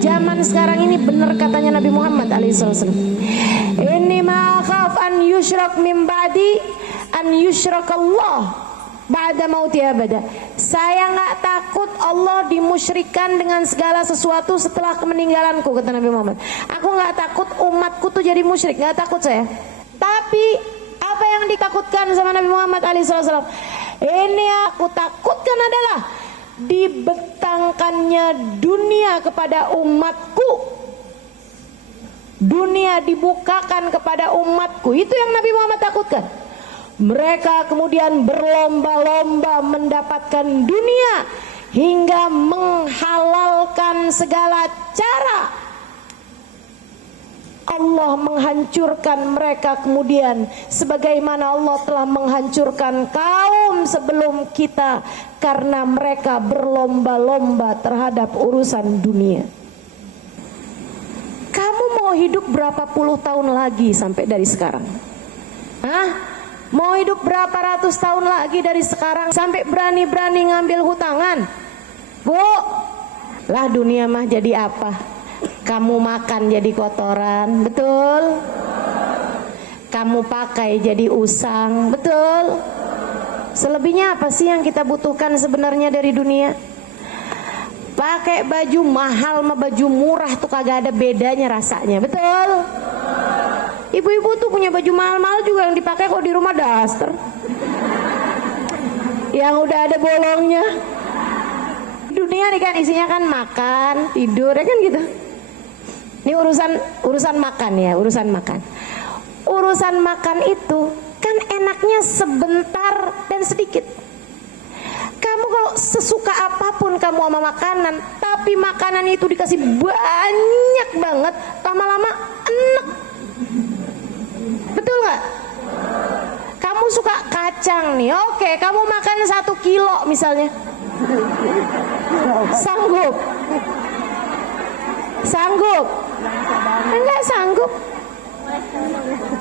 Zaman sekarang ini benar katanya Nabi Muhammad SAW. Inni ma akhaf an yushrak min ba'di an yushrak Allah ba'da mauti abada. Saya nggak takut Allah dimusyrikan dengan segala sesuatu setelah meninggalanku, kata Nabi Muhammad. Aku nggak takut umatku tuh jadi musyrik, nggak takut saya. Tapi apa yang ditakutkan sama Nabi Muhammad SAW? Ini aku takutkan adalah dibentangkannya dunia kepada umatku. Dunia dibukakan kepada umatku. Itu yang Nabi Muhammad takutkan. Mereka kemudian berlomba-lomba mendapatkan dunia hingga menghalalkan segala cara. Allah menghancurkan mereka kemudian sebagaimana Allah telah menghancurkan kaum sebelum kita karena mereka berlomba-lomba terhadap urusan dunia. Kamu mau hidup berapa puluh tahun lagi sampai dari sekarang? Hah? Mau hidup berapa ratus tahun lagi dari sekarang sampai berani-berani ngambil hutangan? Bu, lah dunia mah jadi apa? Kamu makan jadi kotoran, betul? Kamu pakai jadi usang, betul? Selebihnya apa sih yang kita butuhkan sebenarnya dari dunia? Pakai baju mahal sama baju murah tuh kagak ada bedanya rasanya, betul? Ibu-ibu tuh punya baju mahal-mahal juga yang dipakai kok di rumah daster, yang udah ada bolongnya. Dunia nih kan isinya kan makan, tidur, ya kan gitu. Ini urusan makan ya, urusan makan. Urusan makan itu kan enaknya sebentar dan sedikit. Kamu kalau sesuka apapun kamu sama makanan, tapi makanan itu dikasih banyak banget, lama-lama enek. Betul nggak? Kamu suka kacang nih, oke, kamu makan 1 kilo misalnya. Sanggup? Sanggup? Enggak sanggup.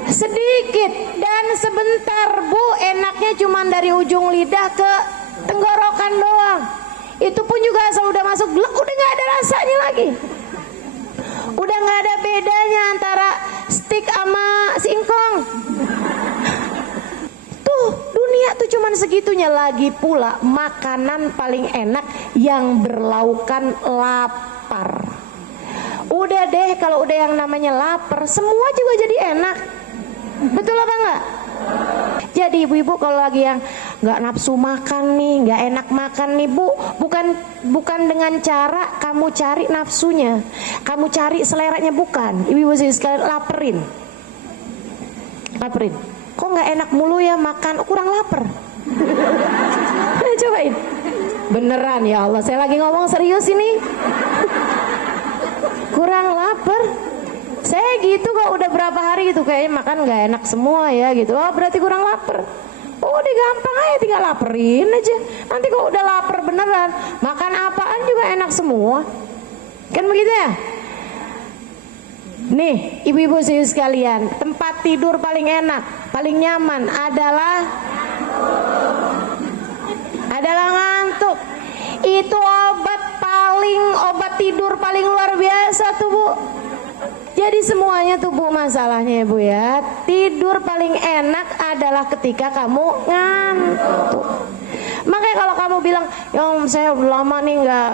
Sedikit dan sebentar, Bu. Enaknya cuma dari ujung lidah ke tenggorokan doang. Itu pun juga asal udah masuk gelek udah nggak ada rasanya lagi. Udah nggak ada bedanya antara steak sama singkong. Tuh dunia tuh cuman segitunya. Lagi pula makanan paling enak yang berlaukan lapar. Udah deh kalau udah yang namanya lapar, semua juga jadi enak. Betul apa enggak? Jadi ibu-ibu kalau lagi yang nggak nafsu makan nih, nggak enak makan nih, Bu, bukan dengan cara kamu cari nafsunya, kamu cari seleranya, bukan. Ibu-ibu sekalian, laperin. Kok nggak enak mulu ya makan, kurang lapar. Cobain. Beneran ya Allah, saya lagi ngomong serius ini. Kurang lapar. Saya gitu kok udah berapa hari gitu kayaknya makan nggak enak semua ya gitu. Oh berarti kurang lapar. Oh udah gampang aja, tinggal laperin aja. Nanti kok udah lapar beneran, makan apaan juga enak semua. Kan begitu ya? Nih ibu-ibu sekalian, tempat tidur paling enak, paling nyaman adalah ngantuk. Itu obat tidur paling luar biasa tuh, Bu. Jadi semuanya tuh, Bu, masalahnya Bu ya. Tidur paling enak adalah ketika kamu ngantuk. Makanya kalau kamu bilang, "Ya, saya udah lama nih nggak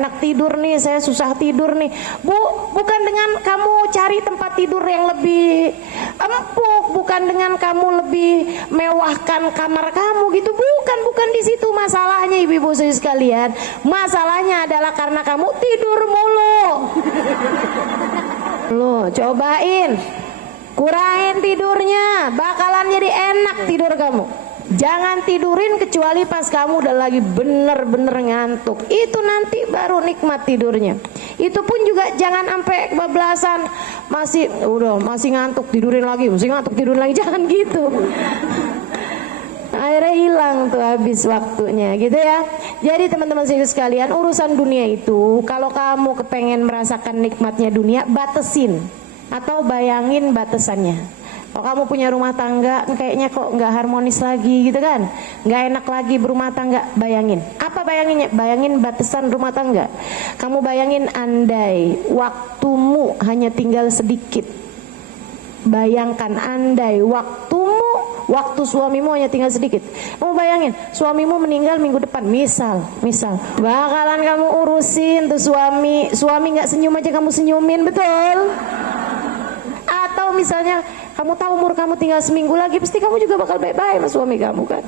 enak tidur nih, saya susah tidur nih." Bu, bukan dengan kamu cari tempat tidur yang lebih empuk, bukan dengan kamu lebih mewahkan kamar kamu gitu, bukan di situ masalahnya ibu-ibu sekalian. Masalahnya adalah karena kamu tidur mulu. Loh, cobain, kurangin tidurnya, bakalan jadi enak tidur kamu. Jangan tidurin kecuali pas kamu udah lagi bener-bener ngantuk. Itu nanti baru nikmat tidurnya. Itu pun juga jangan sampai kebablasan, masih ngantuk tidurin lagi, jangan gitu. Akhirnya hilang tuh, habis waktunya gitu ya. Jadi teman-teman sekalian, urusan dunia itu kalau kamu kepengen merasakan nikmatnya dunia, batesin atau bayangin batasannya. Kalau kamu punya rumah tangga, kayaknya kok nggak harmonis lagi gitu kan, nggak enak lagi berumah tangga. Bayangin, apa bayanginnya? Bayangin batasan rumah tangga. Kamu bayangin andai waktumu hanya tinggal sedikit. Bayangkan andai waktu suamimu hanya tinggal sedikit. Kamu bayangin, suamimu meninggal minggu depan, misal, bakalan kamu urusin tuh suami nggak senyum aja kamu senyumin, betul? Atau misalnya kamu tahu umur kamu tinggal seminggu lagi, pasti kamu juga bakal baik-baik sama suami kamu kan.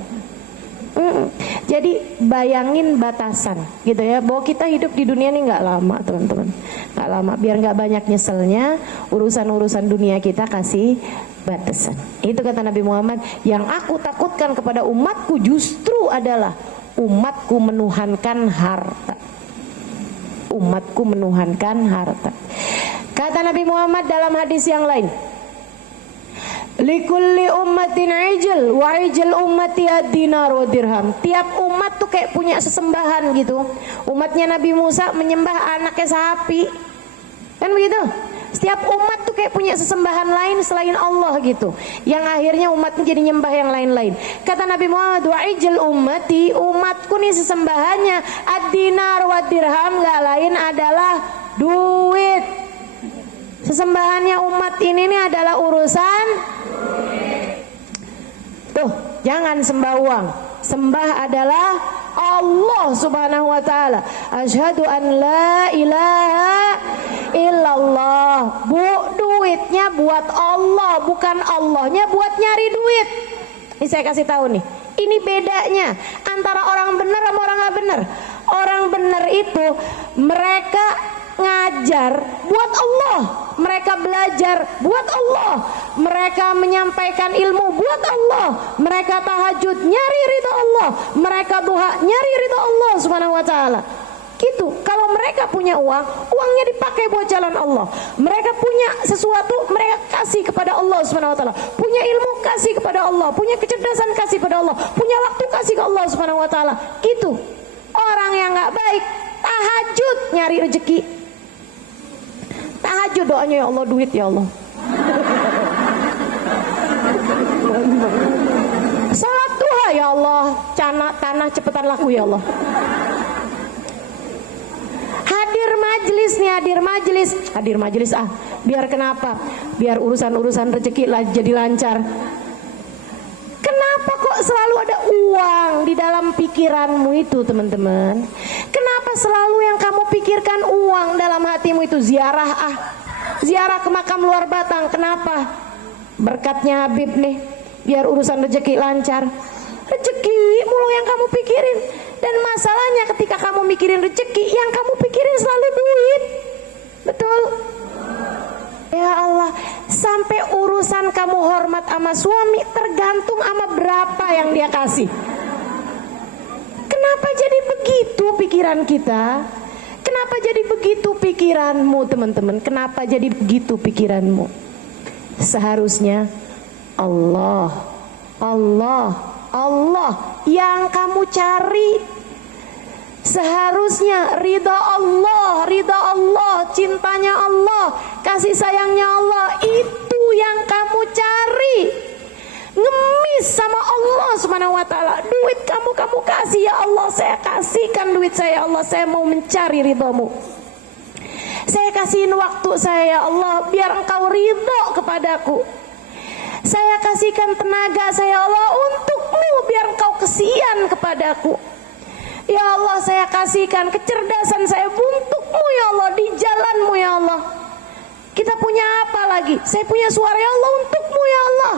Jadi bayangin batasan gitu ya, bahwa kita hidup di dunia ini nggak lama teman-teman, nggak lama. Biar nggak banyak nyeselnya, urusan dunia kita kasih batasan. Itu kata Nabi Muhammad, yang aku takutkan kepada umatku justru adalah umatku menuhankan harta. Umatku menuhankan harta. Kata Nabi Muhammad dalam hadis yang lain, likulli ummatin ijl wa ijl ummati ad-dinar wa dirham. Tiap umat tuh kayak punya sesembahan gitu. Umatnya Nabi Musa menyembah anaknya sapi, kan begitu? Setiap umat tuh kayak punya sesembahan lain selain Allah gitu, yang akhirnya umatnya jadi nyembah yang lain-lain. Kata Nabi Muhammad, wa ijl ummati, umatku nih sesembahannya ad-dinar wa dirham, gak lain adalah duit. Sesembahannya umat ini nih adalah urusan. Tuh, jangan sembah uang. Sembah adalah Allah Subhanahu wa taala. Asyhadu an la ilaha illallah. Duitnya buat Allah, bukan Allahnya buat nyari duit. Ini saya kasih tahu nih. Ini bedanya antara orang benar sama orang nggak benar. Orang benar itu mereka ngajar buat Allah, mereka belajar buat Allah, mereka menyampaikan ilmu buat Allah, mereka tahajud nyari ridha Allah, mereka duha nyari ridha Allah Subhanahu wa taala. Gitu. Kalau mereka punya uang, uangnya dipakai buat jalan Allah. Mereka punya sesuatu, mereka kasih kepada Allah Subhanahu wa taala. Punya ilmu, kasih kepada Allah. Punya kecerdasan, kasih kepada Allah. Punya waktu, kasih ke Allah Subhanahu wa taala. Gitu. Orang yang nggak baik, tahajud nyari rezeki. Tahajud doanya, ya Allah duit ya Allah. Salat duha, ya Allah tanah cepetan laku ya Allah. Hadir majelis biar kenapa? Biar urusan rezeki jadi lancar. Kenapa kok selalu ada uang di dalam pikiranmu itu teman-teman? Kenapa selalu yang kamu pikirkan uang dalam hatimu itu? Ziarah ke makam luar Batang. Kenapa? Berkatnya Habib nih, biar urusan rezeki lancar. Rezeki mulu yang kamu pikirin. Dan masalahnya ketika kamu mikirin rezeki, yang kamu pikirin selalu duit. Betul? Ya Allah, sampai urusan kamu hormat sama suami tergantung sama berapa yang dia kasih. Kenapa jadi begitu pikiran kita? Kenapa jadi begitu pikiranmu teman-teman? Kenapa jadi begitu pikiranmu? Seharusnya Allah yang kamu cari. Seharusnya ridha Allah, cintanya Allah, kasih sayangnya Allah, itu yang kamu cari. Ngemis sama Allah Subhanahu wa taala. Duit kamu kasih, ya Allah, saya kasihkan duit saya, ya Allah, saya mau mencari ridhamu. Saya kasihin waktu saya, ya Allah, biar engkau ridho kepadaku. Saya kasihkan tenaga saya, ya Allah, untukmu, biar engkau kesian kepadaku. Ya Allah, saya kasihkan kecerdasan saya untukmu, ya Allah, di jalanmu, ya Allah. Kita punya apa lagi? Saya punya suara, ya Allah, untukmu, ya Allah.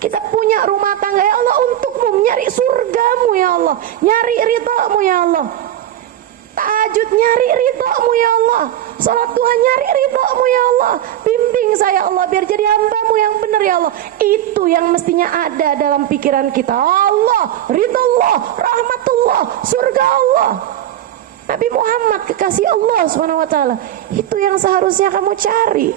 Kita punya rumah tangga, ya Allah, untukmu, nyari surgamu, ya Allah, nyari ridhamu, ya Allah. Tahajud nyari ridhamu, ya Allah. Salat duha nyari ridhamu, ya Allah. Bimbing saya, Allah, biar jadi hambamu yang benar, ya Allah. Itu yang mestinya ada dalam pikiran kita. Allah, ridha Allah, rahmatullah, surga Allah. Nabi Muhammad kekasih Allah Subhanahu wa taala. Itu yang seharusnya kamu cari.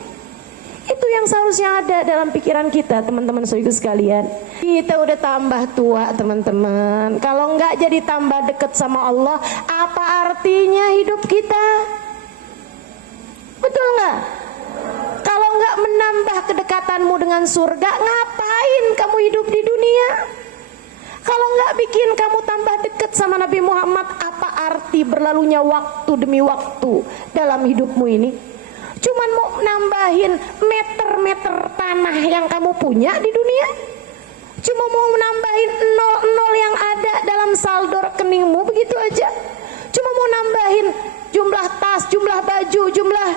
Itu yang seharusnya ada dalam pikiran kita, teman-teman saudara sekalian. Kita udah tambah tua, teman-teman. Kalau enggak jadi tambah dekat sama Allah, apa artinya hidup kita? Betul enggak? Kalau enggak nggak menambah kedekatanmu dengan surga, ngapain kamu hidup di dunia? Kalau nggak bikin kamu tambah dekat sama Nabi Muhammad, apa arti berlalunya waktu demi waktu dalam hidupmu ini? Cuman mau nambahin meter-meter tanah yang kamu punya di dunia? Cuma mau nambahin nol-nol yang ada dalam saldo rekeningmu, begitu aja? Cuma mau nambahin jumlah tas, jumlah baju, jumlah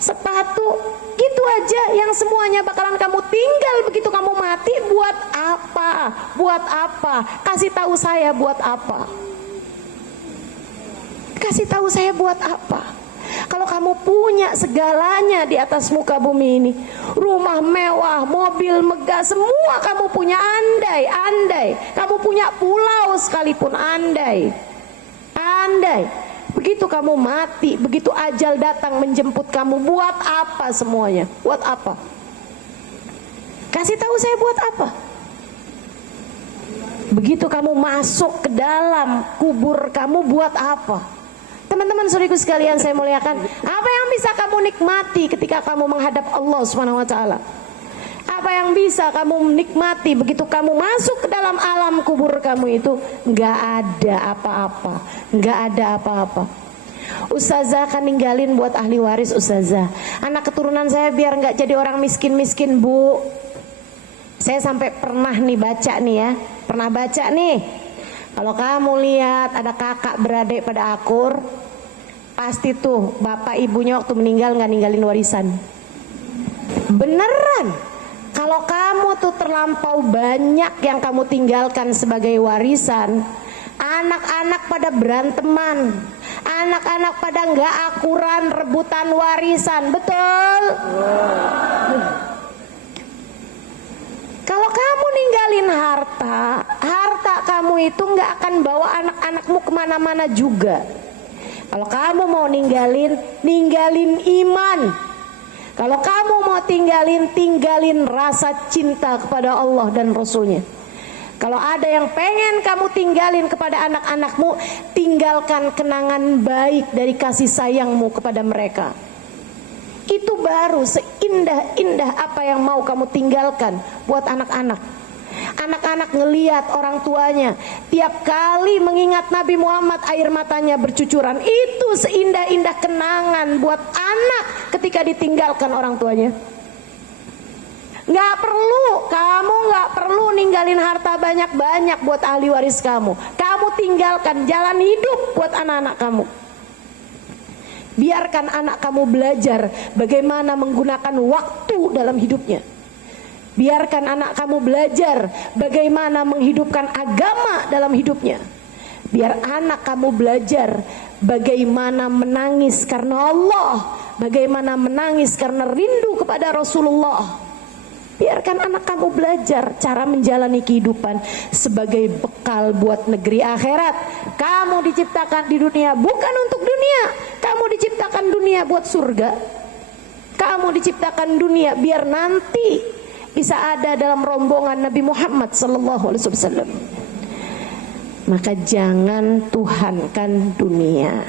sepatu, gitu aja, yang semuanya bakalan kamu tinggal begitu kamu mati. Buat apa? Buat apa? Kasih tahu saya buat apa? Kasih tahu saya buat apa? Kalau kamu punya segalanya di atas muka bumi ini, rumah mewah, mobil megah, semua kamu punya, andai kamu punya pulau sekalipun, andai begitu kamu mati, begitu ajal datang menjemput kamu, buat apa semuanya? Buat apa? Kasih tahu saya buat apa? Begitu kamu masuk ke dalam kubur kamu, buat apa? Teman-teman saudaraku sekalian saya muliakan, apa yang bisa kamu nikmati ketika kamu menghadap Allah Subhanahu wa taala? Apa yang bisa kamu nikmati begitu kamu masuk ke dalam alam kubur kamu itu? Nggak ada apa-apa, nggak ada apa-apa. Ustazah akan ninggalin buat ahli waris, ustazah, anak keturunan saya biar nggak jadi orang miskin-miskin, Bu. Saya sampai pernah nih baca nih ya, pernah baca nih, kalau kamu lihat ada kakak beradik pada akur, pasti tuh bapak ibunya waktu meninggal nggak ninggalin warisan. Beneran. Kalau kamu tuh terlampau banyak yang kamu tinggalkan sebagai warisan, anak-anak pada beranteman, anak-anak pada nggak akuran rebutan warisan, betul? Kalau kamu ninggalin harta kamu itu nggak akan bawa anak-anakmu kemana-mana juga. Kalau kamu mau ninggalin iman. Kalau kamu mau tinggalin rasa cinta kepada Allah dan Rasulnya. Kalau ada yang pengen kamu tinggalin kepada anak-anakmu, tinggalkan kenangan baik dari kasih sayangmu kepada mereka. Itu baru seindah-indah apa yang mau kamu tinggalkan buat anak-anak. Anak-anak ngeliat orang tuanya tiap kali mengingat Nabi Muhammad air matanya bercucuran. Itu seindah-indah kenangan buat anak ketika ditinggalkan orang tuanya. Kamu nggak perlu ninggalin harta banyak-banyak buat ahli waris kamu. Kamu tinggalkan jalan hidup buat anak-anak kamu. Biarkan anak kamu belajar bagaimana menggunakan waktu dalam hidupnya. Biarkan anak kamu belajar bagaimana menghidupkan agama dalam hidupnya. Biar anak kamu belajar bagaimana menangis karena Allah, bagaimana menangis karena rindu kepada Rasulullah. Biarkan anak kamu belajar cara menjalani kehidupan sebagai bekal buat negeri akhirat. Kamu diciptakan di dunia bukan untuk dunia. Kamu diciptakan dunia buat surga. Kamu diciptakan dunia biar nanti bisa ada dalam rombongan Nabi Muhammad SAW. Maka jangan tuhankan dunia.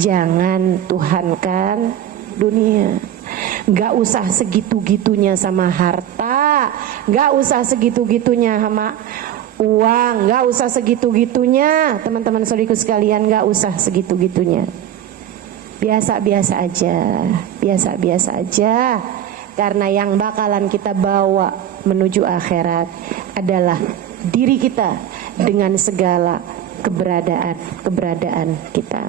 Jangan tuhankan dunia. Gak usah segitu-gitunya sama harta, gak usah segitu-gitunya sama uang, gak usah segitu-gitunya. Teman-teman saudariku sekalian, gak usah segitu-gitunya. Biasa-biasa aja, biasa-biasa aja. Karena yang bakalan kita bawa menuju akhirat adalah diri kita dengan segala keberadaan kita.